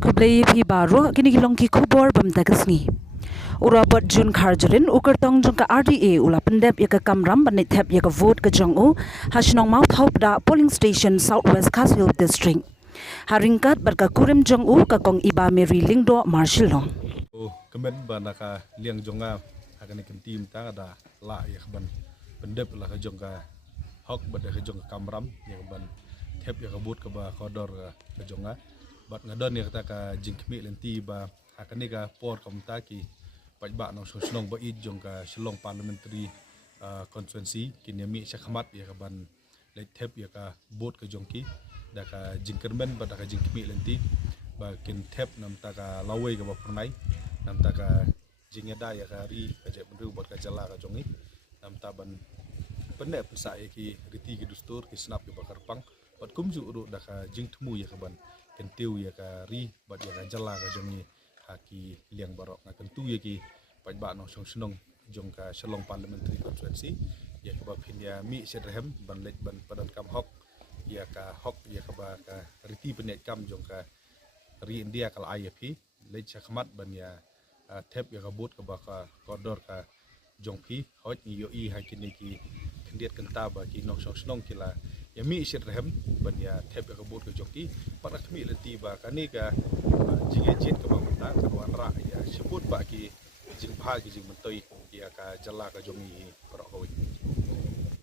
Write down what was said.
Kublai phi baro kini kilong ki kubor bam tagasni. Urabot Jun Kharjalin ukertong jong ka RDA ula pendep ya ka kamram banit thep ya ka vote ka jong u hasnong Mouth Hope da polling station Southwest Casville District. Haringkat bar ka kurim jong u ka kong iba Mary Lingdo Marshallong. Kemen banaka liang jonga akan ikan tim ta ada la ya ban pendep la ka jong ka hok bada ka jong ka kamram ya ban thep ya ka but ka ba kodor ka jonga bat ngadon ya ta ka jingkmi lenti ba akan ka por kamta ki pajba nong snong ba i jong ka Shillong parliamentary constituency kinyami syakhamat ya ka ban le thep ya ka but ka jong ki da ka jingkermen bada ka jingkmi lenti ba kin thep nam ta ka lawe ka ba pernai nam ta ka jingeda ya ka ri ka je benru buat ka jala ka jongi nam ta ban pendek pesa ya ki riti ki dustur ki snap ki bakar pang bat kumju uru da ka jing temu ya ka ban kentiu ya ka ri bat ya ka jala ka jongi haki liang barok na kentu ya ki pajba no song snong jong ka Shillong parliamentary constituency ya ka ba pindia mi sedrehem ban lek ban padan kam hok ya ka hok ya ka ba ka riti pendek kam jong ka ri India kal IFP lek syakmat ban ya thep ya ka but ka ba ka kodor ka jongpi hoj ni yo i hakini ki kendiat kenta ba ki nong song snong kila ya mi isir rehem ban ya thep ya ka but ka jongki parak mi leti ba kani ka jinge jit ka ba mata ka wan ra ya sebut ba ki jing bha ki jing mentoi ya ka jala ka jongi parok